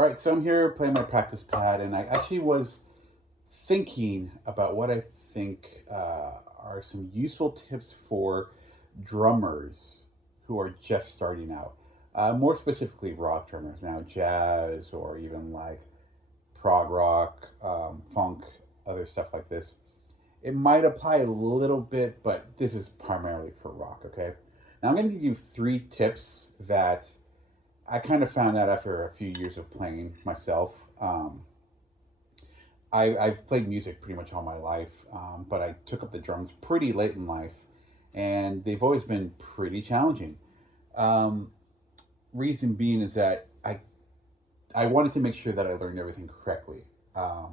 All right, so I'm here playing my practice pad, and I actually was thinking about what I think are some useful tips for drummers who are just starting out. More specifically, rock drummers. Now, jazz or even like prog rock, funk, other stuff like this. It might apply a little bit, but this is primarily for rock, okay? Now, I'm going to give you three tips that I kind of found out after a few years of playing myself. I've played music pretty much all my life, but I took up the drums pretty late in life, and they've always been pretty challenging. Um, Reason being is that I wanted to make sure that I learned everything correctly. I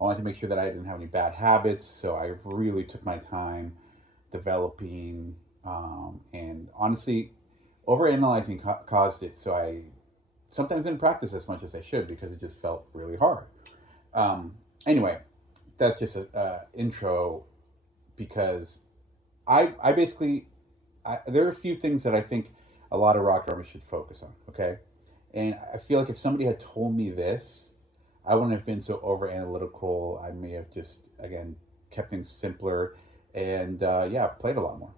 wanted to make sure that I didn't have any bad habits, so I really took my time developing, and honestly, overanalyzing caused it. So I sometimes didn't practice as much as I should because it just felt really hard. Anyway, that's just a intro because I basically there are a few things that I think a lot of rock drummers should focus on. Okay, and I feel like if somebody had told me this, I wouldn't have been so over analytical. I may have just again kept things simpler and yeah, played a lot more.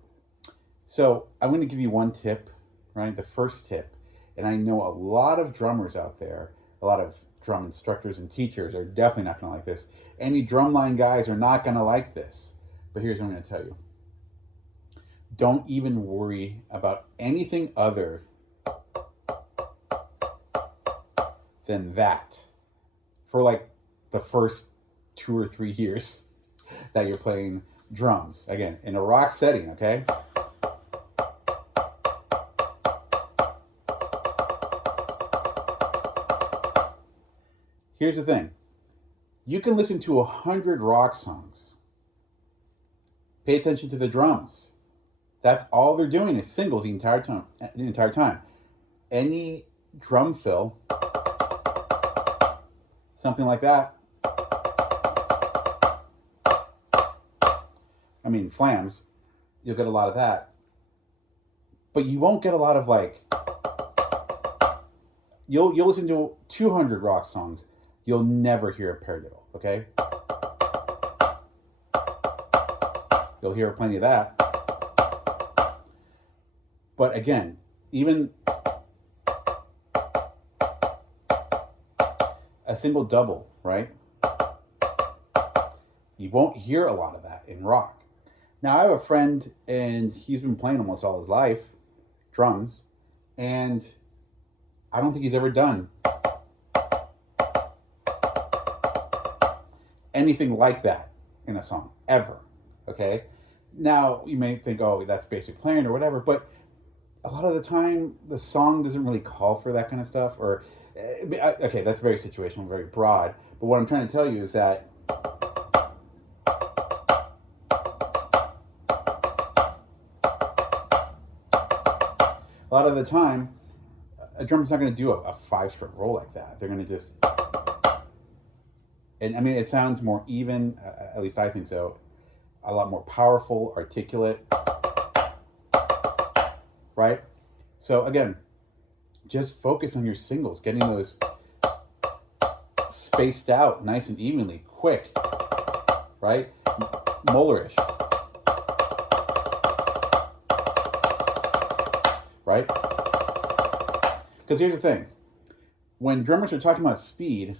So I'm going to give you one tip, right? The first tip, and I know a lot of drummers out there, a lot of drum instructors and teachers are definitely not going to like this. Any drumline guys are not going to like this. But here's what I'm going to tell you: don't even worry about anything other than that for like the first 2 or 3 years that you're playing drums. Again, in a rock setting, okay? Here's the thing: you can listen to 100 rock songs. Pay attention to the drums. That's all they're doing is singles the entire time. The entire time. Any drum fill, something like that. I mean, flams. You'll get a lot of that, but you won't get a lot of like. You'll listen to 200 rock songs. You'll never hear a paradiddle. Okay. You'll hear plenty of that. But again, even a single double, right? You won't hear a lot of that in rock. Now, I have a friend, and he's been playing almost all his life, drums, and I don't think he's ever done anything like that in a song, ever. Okay? Now, you may think, oh, that's basic playing or whatever, but a lot of the time, the song doesn't really call for that kind of stuff. Or, okay, that's very situational, very broad. But what I'm trying to tell you is that a lot of the time, a drummer's not going to do a five-stroke roll like that. They're going to just, and I mean, it sounds more even. At least I think so. A lot more powerful, articulate, right? So again, just focus on your singles, getting those spaced out nice and evenly, quick, right? Molarish, right? Because here's the thing: when drummers are talking about speed,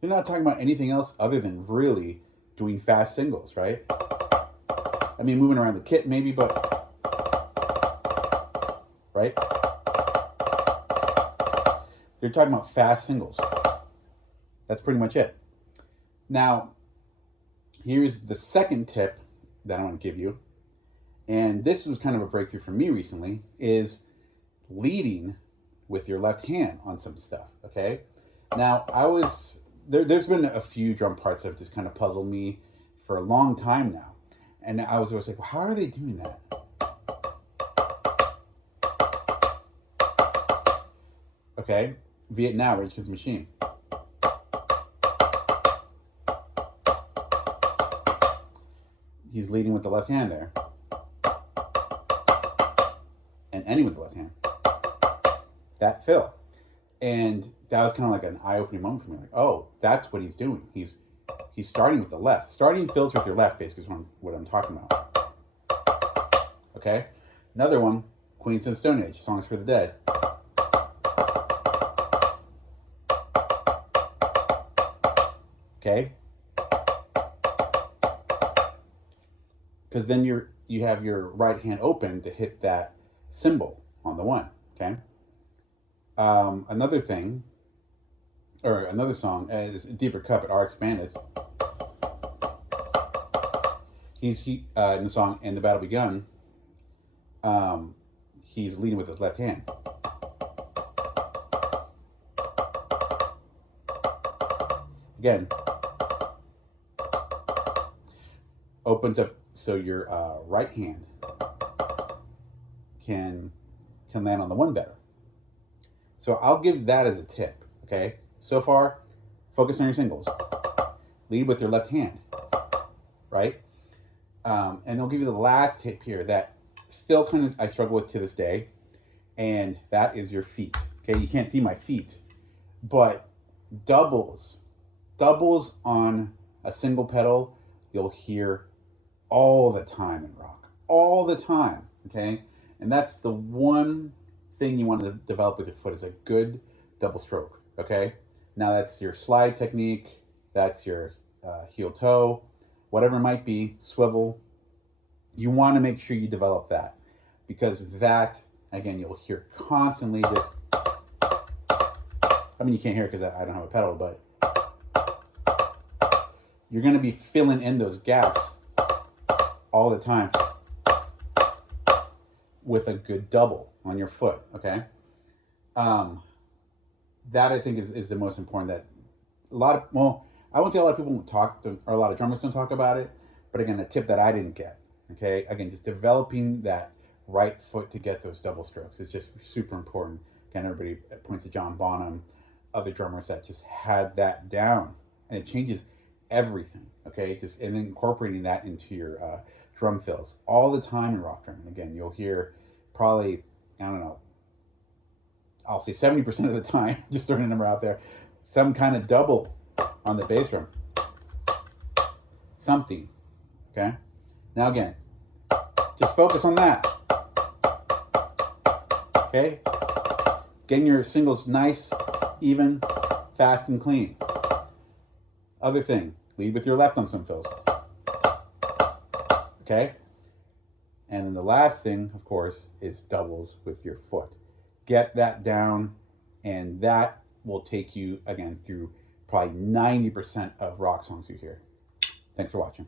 they're not talking about anything else other than really doing fast singles, right? I mean, moving around the kit maybe, but right? They're talking about fast singles. That's pretty much it. Now, here's the second tip that I want to give you, and this was kind of a breakthrough for me recently, is leading with your left hand on some stuff, okay? Now, there's been a few drum parts that have just kind of puzzled me for a long time now. And I was always like, well, how are they doing that? Okay, Vietnam, Rage Against the Machine. He's leading with the left hand there. And ending with the left hand. That fill. And that was kind of like an eye-opening moment for me. Like, oh, that's what he's doing. He's starting with the left. Starting fills with your left, basically, is what I'm talking about. Okay? Another one, Queens of the Stone Age, Songs for the Dead. Okay? Because then you have your right hand open to hit that cymbal on the one. Okay? Another thing, or another song, is Deeper Cut, but RX Bandits. He's in the song "And the Battle Begun." He's leading with his left hand. Again, opens up so your right hand can land on the one better. So I'll give that as a tip. Okay, so far, focus on your singles. Lead with your left hand, right? And they'll give you the last tip here that still kind of I struggle with to this day, and that is your feet. Okay, you can't see my feet, but doubles on a single pedal, you'll hear all the time in rock, all the time. Okay, and that's the one thing you want to develop with your foot is a good double stroke. Okay, now that's your slide technique, that's your heel toe, whatever it might be, swivel. You want to make sure you develop that, because that, again, you'll hear constantly this. I mean, you can't hear it because I don't have a pedal, but you're going to be filling in those gaps all the time with a good double on your foot. Okay, that I think is the most important. That a lot of, well, I won't say a lot of people don't talk to, or a lot of drummers don't talk about it, but again, a tip that I didn't get. Okay, again, just developing that right foot to get those double strokes is just super important. Again, everybody points to John Bonham, other drummers that just had that down, and it changes everything. Okay, just and incorporating that into your drum fills all the time in rock drumming. Again, you'll hear probably, I don't know, I'll say 70% of the time, just throwing a number out there, some kind of double on the bass drum. Something. Okay? Now again, just focus on that. Okay? Getting your singles nice, even, fast, and clean. Other thing, lead with your left on some fills. Okay? And then the last thing, of course, is doubles with your foot. Get that down, and that will take you, again, through probably 90% of rock songs you hear. Thanks for watching.